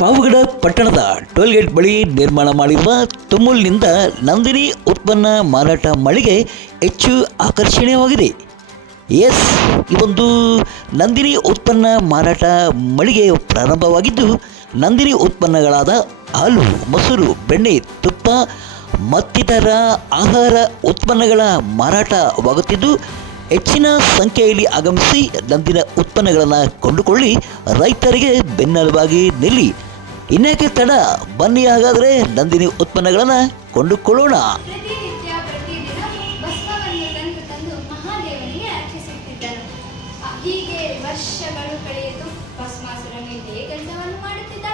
ಪಾವಗಡ ಪಟ್ಟಣದ ಟೋಲ್ಗೇಟ್ ಬಳಿ ನಿರ್ಮಾಣ ಮಾಡಿರುವ ತುಮುಲ್ನಿಂದ ನಂದಿನಿ ಉತ್ಪನ್ನ ಮಾರಾಟ ಮಳಿಗೆ ಹೆಚ್ಚು ಆಕರ್ಷಣೀಯವಾಗಿದೆ. ಎಸ್, ಈ ಒಂದು ನಂದಿನಿ ಉತ್ಪನ್ನ ಮಾರಾಟ ಮಳಿಗೆ ಪ್ರಾರಂಭವಾಗಿದ್ದು, ನಂದಿನಿ ಉತ್ಪನ್ನಗಳಾದ ಹಾಲು, ಮೊಸರು, ಬೆಣ್ಣೆ, ತುಪ್ಪ ಮತ್ತಿತರ ಆಹಾರ ಉತ್ಪನ್ನಗಳ ಮಾರಾಟವಾಗುತ್ತಿದ್ದು, ಹೆಚ್ಚಿನ ಸಂಖ್ಯೆಯಲ್ಲಿ ಆಗಮಿಸಿ ನಂದಿನ ಉತ್ಪನ್ನಗಳನ್ನು ಕೊಂಡುಕೊಳ್ಳಿ ರೈತರಿಗೆ ಬೆನ್ನೆಲುಬಾಗಿ ನಿಲ್ಲಿ. ಇನ್ಯಾಕೆ ತಡ, ಬನ್ನಿ ಹಾಗಾದರೆ ನಂದಿನಿ ಉತ್ಪನ್ನಗಳನ್ನು ಕೊಂಡುಕೊಳ್ಳೋಣ. ಹೀಗೆ ವರ್ಷಗಳು ಕಳೆಯಿತು. ಭಸ್ಮಾಸುರನು ಇದೇ ಕೆಲಸವನ್ನು ಮಾಡುತ್ತಿದ್ದ.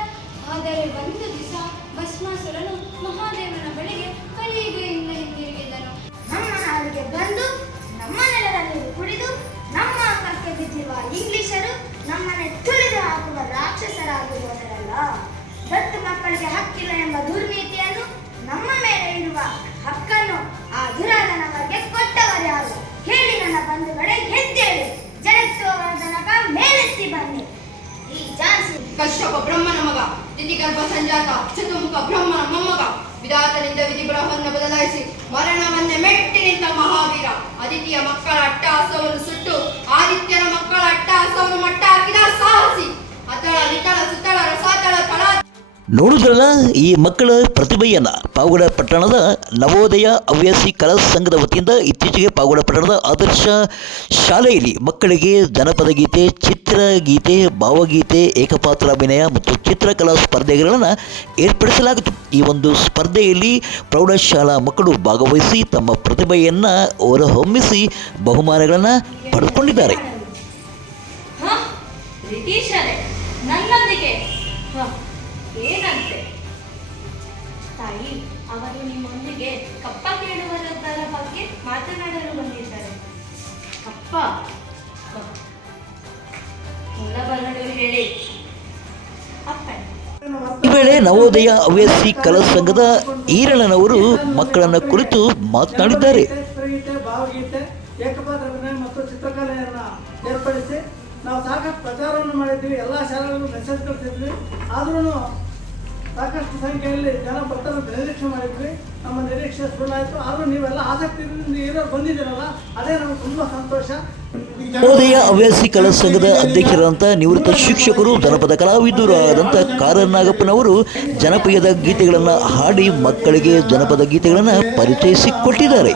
ಆದರೆ ಒಂದು ದಿವಸ ಭಸ್ಮಾಸುರನು ಮಹಾದೇವನ ಬಳಿಗೆ ಕಲಿಯುಗದಿಂದ ಹಿಂದಿರುಗಿದನು. ನಮ್ಮ ನಾಡಿಗೆ ಬಂದು ನಮ್ಮ ನೆಲದಲ್ಲಿ ಕುಡಿದು ನಮ್ಮ ಕಕ್ಕೆ ಬಿದ್ದಿರುವ ಇಂಗ್ಲಿಷರು ನಮ್ಮನೆ ತುಳಿದು ಹಾಕುವ ರಾಕ್ಷಸರಾಗಿರುವುದರಲ್ಲ. ದತ್ತು ಮಕ್ಕಳಿಗೆ ಹಕ್ಕಿಲ್ಲ ಎಂಬ ದುರ್ನೀತಿಯನ್ನು, ನಮ್ಮ ಮೇಲೆ ಇರುವ ಹಕ್ಕನ್ನು ಆ ದುರಾದನವರಿಗೆ ಕೊಟ್ಟವರು ಯಾರು? ಹೇಳಿ ನನ್ನ ಬಂಧುಗಳೇ, ಎದ್ದೇಳಿ, ಜನಿಸುವವರದನಕ ಮೇಲೆತ್ತಿ ಬನ್ನಿ. ಈ ಜಾನ್ಸಿ ಕಶ್ಯಪ ಬ್ರಹ್ಮನ ಮಗ, ತಿಥಿಗರ್ಭ ಸಂಜಾತ, ಚತುರ್ಮುಖ ಬ್ರಹ್ಮನ ಮೊಮ್ಮಗ, ವಿಧಾತನಿಂದ ವಿಧಿಗ್ರಹವನ್ನು ಬದಲಾಯಿಸಿ ಮರಣವನ್ನೇ ಮೆಟ್ಟಿ ನಿಂತ ಮಹಾವೀರ, ಅದಿತಿಯ ಮಕ್ಕಳ ಅಟ್ಟಹಾಸವನ್ನು ಸುಟ್ಟು ಆದಿತ್ಯನ ಮಕ್ಕಳ ಅಟ್ಟಹಾಸವನ್ನು ಮಟ್ಟ ಹಾಕಿದ ಸಾಹಸಿ, ಅತಳ ವಿತಳ ಸುತಳ ರಸಾತಳ ತಳ. ನೋಡುವುದಲ್ಲ ಈ ಮಕ್ಕಳ ಪ್ರತಿಭೆಯನ್ನು. ಪಾವಗಡ ಪಟ್ಟಣದ ನವೋದಯ ಹವ್ಯಾಸಿ ಕಲಾ ಸಂಘದ ವತಿಯಿಂದ ಇತ್ತೀಚೆಗೆ ಪಾವಗಡ ಪಟ್ಟಣದ ಆದರ್ಶ ಶಾಲೆಯಲ್ಲಿ ಮಕ್ಕಳಿಗೆ ಜನಪದ ಗೀತೆ, ಚಿತ್ರಗೀತೆ, ಭಾವಗೀತೆ, ಏಕಪಾತ್ರಾಭಿನಯ ಮತ್ತು ಚಿತ್ರಕಲಾ ಸ್ಪರ್ಧೆಗಳನ್ನು ಏರ್ಪಡಿಸಲಾಗಿತ್ತು. ಈ ಒಂದು ಸ್ಪರ್ಧೆಯಲ್ಲಿ ಪ್ರೌಢಶಾಲಾ ಮಕ್ಕಳು ಭಾಗವಹಿಸಿ ತಮ್ಮ ಪ್ರತಿಭೆಯನ್ನು ಹೊರಹೊಮ್ಮಿಸಿ ಬಹುಮಾನಗಳನ್ನು ಪಡೆದುಕೊಂಡಿದ್ದಾರೆ. ಬ್ರಿಟಿಷರೇ ನನ್ನೊಂದಿಗೆ ಏನಂತೆ ತಾಯಿ, ಅವರು ನಿಮ್ಮೊಂದಿಗೆ ಕಪ್ಪ ಕೇಳುವವರ ಬಗ್ಗೆ ಮಾತನಾಡಲು ಬಂದಿದ್ದಾರೆ. ಕಪ್ಪ ಮೂಲಬರಲು ಹೇಳಿ ಅಪ್ಪಣೆ. ಈ ವೇಳೆ ನವೋದಯ ಹವ್ಯಾಸಿ ಕಲಾ ಸಂಘದ ಈರಣ್ಣನವರು ಮಕ್ಕಳನ್ನ ಕುರಿತು ಮಾತನಾಡಿದ್ದಾರೆ. ಭಾವಗೀತೆ, ಏಕಪಾತ್ರ ಅಭಿನಯ ಮತ್ತು ಚಿತ್ರಕಲೆಯನ್ನು ಏರ್ಪಡಿಸಿ ನಾವು ಸಾಕಷ್ಟು ಪ್ರಚಾರವನ್ನು ಮಾಡಿದ್ವಿ. ಎಲ್ಲ ಶಾಲೆಗಳು ಮೆಸೇಜ್ ಕಳಿಸಿದ್ವಿ. ಆದ್ರೂ ಸಾಕಷ್ಟು ಸಂಖ್ಯೆಯಲ್ಲಿ ಜನ ಬರ್ತಾರೆ ನಿರೀಕ್ಷೆ ಮಾಡಿದ್ವಿ. ನಮ್ಮ ನಿರೀಕ್ಷೆ ಸುಳ್ಳಾಯಿತು. ಆದರೂ ನೀವೆಲ್ಲ ಆಸಕ್ತಿಯಿಂದ ಇರೋರು ಬಂದಿದ್ದೀರಲ್ಲ, ಅದೇ ನಮಗೆ ತುಂಬ ಸಂತೋಷ. ನವೋದಯ ಹವ್ಯಾಸಿ ಕಲಾ ಸಂಘದ ಅಧ್ಯಕ್ಷರಾದಂಥ ನಿವೃತ್ತ ಶಿಕ್ಷಕರು, ಜನಪದ ಕಲಾವಿದರು ಆದಂಥ ಕಾರನಾಗಪ್ಪನವರು ಜನಪದ ಗೀತೆಗಳನ್ನು ಹಾಡಿ ಮಕ್ಕಳಿಗೆ ಜನಪದ ಗೀತೆಗಳನ್ನು ಪರಿಚಯಿಸಿಕೊಟ್ಟಿದ್ದಾರೆ.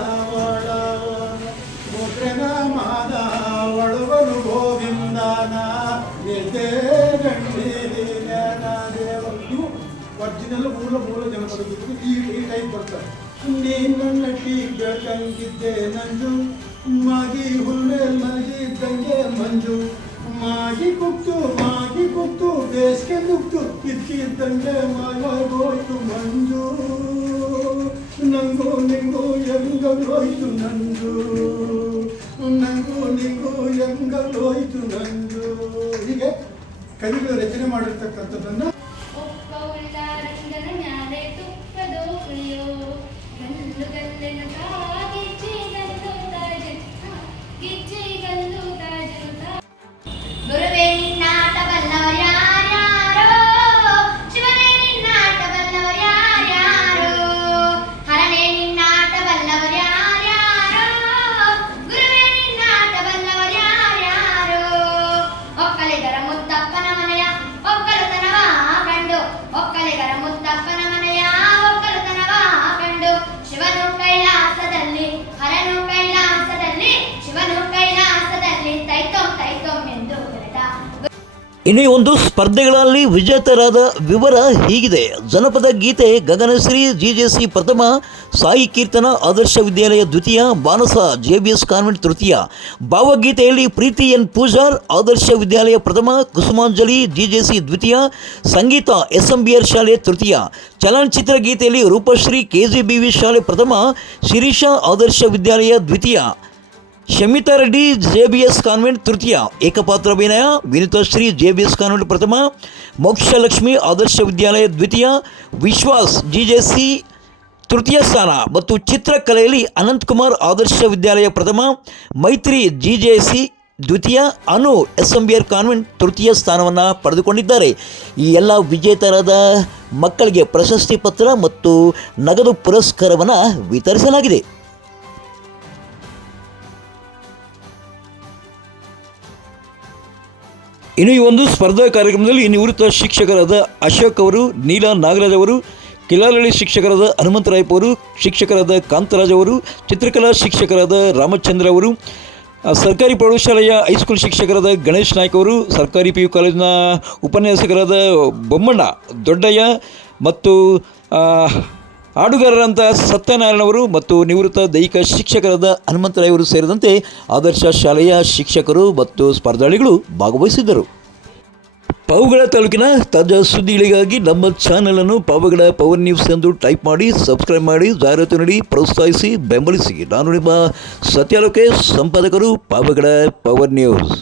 ಒರಿಜಿನಲ್ ಮೂಲ ಜನಪದ ಗೀತೆ ಈ ಟೈಪ್ ಬರ್ತಾರೆ. ನೀನನ್ನ ಟೀ ಬೆಳಕಂಗಿದ್ದೆ ನಂಜು, ಮಾಗಿ ಹುಲ್ಮೇಲ್ ಮಲಗಿದ್ದಂಗೆ ಮಂಜು, ಮಾಗಿ ಕುಕ್ತು ಬೇಸಿಗೆ ನುಗ್ತು, ಇದ್ದಂಗೆ ಮಾಯೋಯ್ತು ಮಂಜು, ನಂಗೂ ನಿಂಗೂ ಎಂಗೋಯ್ತು ನಂಜು, ನಂಗೂ ನಿಂಗೂ ಎಂಗೋಯ್ತು ನಂಜು. ಹೀಗೆ ಕವಿಗಳು ರಚನೆ ಮಾಡಿರ್ತಕ್ಕಂಥದ್ದನ್ನು ಗುರುವೇ ನಿನ್ನಾಟ ಬಲ್ಲವರು ಯಾರ್ಯಾರೋ, ಶಿವನೇ ನಿನ್ನಾಟ ಬಲ್ಲವರು ಯಾರ್ಯಾರೋ, ಹರನೇ ನಿನ್ನಾಟ ಬಲ್ಲವರು ಯಾರ್ಯಾರೋ, ಗುರುವೇ ನಿನ್ನಾಟ ಬಲ್ಲವರು ಯಾರ್ಯಾರೋ. ಒಕ್ಕಲಿಗರ ಮುತ್ತಪ್ಪನ ಮನೆಯ ಒಕ್ಕಲುತನವ ಕಂಡು, ಒಕ್ಕಲಿಗರ ಮುತ್ತಪ್ಪನ ಮನೆಯ ಒಕ್ಕಲುತನವ ಕಂಡು, ಶಿವನು ಕೈಲಾಸದಲ್ಲಿ, ಹರನು ಕೈಲಾಸದಲ್ಲಿ, ಶಿವನು ಕೈಲಾಸದಲ್ಲಿ ತೈತೋಂ ತೈತೋಂ ಎಂದು ಇನ್ನು ಈ ಒಂದು ಸ್ಪರ್ಧೆಗಳಲ್ಲಿ ವಿಜೇತರಾದ ವಿವರ ಹೀಗಿದೆ. ಜನಪದ ಗೀತೆ ಗಗನಶ್ರೀ ಜಿಜೆಸಿ ಪ್ರಥಮ, ಸಾಯಿ ಕೀರ್ತನ ಆದರ್ಶ ವಿದ್ಯಾಲಯ ದ್ವಿತೀಯ, ಮಾನಸ JBS ಕಾನ್ವೆಂಟ್ ತೃತೀಯ. ಭಾವಗೀತೆಯಲ್ಲಿ ಪ್ರೀತಿ ಎನ್ ಪೂಜಾರ್ ಆದರ್ಶ ವಿದ್ಯಾಲಯ ಪ್ರಥಮ, ಕುಸುಮಾಂಜಲಿ GJC ದ್ವಿತೀಯ, ಸಂಗೀತ SMBR ಶಾಲೆ ತೃತೀಯ. ಚಲನಚಿತ್ರ ಗೀತೆಯಲ್ಲಿ ರೂಪಶ್ರೀ KGBV ಶಾಲೆ ಪ್ರಥಮ, ಶಿರೀಷಾ ಆದರ್ಶ ವಿದ್ಯಾಲಯ ದ್ವಿತೀಯ, ಶಮಿತಾ ರೆಡ್ಡಿ JBS ಕಾನ್ವೆಂಟ್ ತೃತೀಯ. ಏಕಪಾತ್ರಾಭಿನಯ ವಿನುತಾಶ್ರೀ JBS ಕಾನ್ವೆಂಟ್ ಪ್ರಥಮ, ಮೋಕ್ಷಲಕ್ಷ್ಮಿ ಆದರ್ಶ ವಿದ್ಯಾಲಯ ದ್ವಿತೀಯ, ವಿಶ್ವಾಸ್ GJC ತೃತೀಯ ಸ್ಥಾನ ಮತ್ತು ಚಿತ್ರಕಲೆಯಲ್ಲಿ ಅನಂತಕುಮಾರ್ ಆದರ್ಶ ವಿದ್ಯಾಲಯ ಪ್ರಥಮ, ಮೈತ್ರಿ GJC ದ್ವಿತೀಯ, ಅನು SMBR ಕಾನ್ವೆಂಟ್ ತೃತೀಯ ಸ್ಥಾನವನ್ನು ಪಡೆದುಕೊಂಡಿದ್ದಾರೆ. ಈ ಎಲ್ಲ ವಿಜೇತರಾದ ಮಕ್ಕಳಿಗೆ ಪ್ರಶಸ್ತಿ ಪತ್ರ ಮತ್ತು ನಗದು ಪುರಸ್ಕಾರವನ್ನು ವಿತರಿಸಲಾಗಿದೆ. ಇನ್ನು ಈ ಒಂದು ಸ್ಪರ್ಧಾ ಕಾರ್ಯಕ್ರಮದಲ್ಲಿ ನಿವೃತ್ತ ಶಿಕ್ಷಕರಾದ ಅಶೋಕ್ ಅವರು, ನೀಲಾ ನಾಗರಾಜ್ ಅವರು, ಕಿಲಾರಳ್ಳಿ ಶಿಕ್ಷಕರಾದ ಹನುಮಂತರಾಯಪ್ಪ ಅವರು, ಶಿಕ್ಷಕರಾದ ಕಾಂತರಾಜ್ ಅವರು, ಚಿತ್ರಕಲಾ ಶಿಕ್ಷಕರಾದ ರಾಮಚಂದ್ರ ಅವರು, ಸರ್ಕಾರಿ ಪ್ರೌಢಶಾಲೆಯ ಹೈಸ್ಕೂಲ್ ಶಿಕ್ಷಕರಾದ ಗಣೇಶ್ ನಾಯ್ಕ ಅವರು, ಸರ್ಕಾರಿ PU ಕಾಲೇಜಿನ ಉಪನ್ಯಾಸಕರಾದ ಬೊಮ್ಮಣ್ಣ ದೊಡ್ಡಯ್ಯ ಮತ್ತು ಹಾಡುಗಾರರಂಥ ಸತ್ಯನಾರಾಯಣ ಅವರು ಮತ್ತು ನಿವೃತ್ತ ದೈಹಿಕ ಶಿಕ್ಷಕರಾದ ಹನುಮಂತರಾಯ್ ಅವರು ಸೇರಿದಂತೆ ಆದರ್ಶ ಶಾಲೆಯ ಶಿಕ್ಷಕರು ಮತ್ತು ಸ್ಪರ್ಧಾಳಿಗಳು ಭಾಗವಹಿಸಿದ್ದರು. ಪಾವಗಡ ತಾಲೂಕಿನ ತಾಜಾ ಸುದ್ದಿಗಳಿಗಾಗಿ ನಮ್ಮ ಚಾನಲನ್ನು ಪಾವಗಡ ಪವರ್ ನ್ಯೂಸ್ ಎಂದು ಟೈಪ್ ಮಾಡಿ, ಸಬ್ಸ್ಕ್ರೈಬ್ ಮಾಡಿ, ಜಾಹೀರಾತು ನೀಡಿ ಪ್ರೋತ್ಸಾಹಿಸಿ, ಬೆಂಬಲಿಸಿ. ನಾನು ನಿಮ್ಮ ಸತ್ಯಾಲೋಕೆ, ಸಂಪಾದಕರು, ಪಾವಗಡ ಪವರ್ ನ್ಯೂಸ್.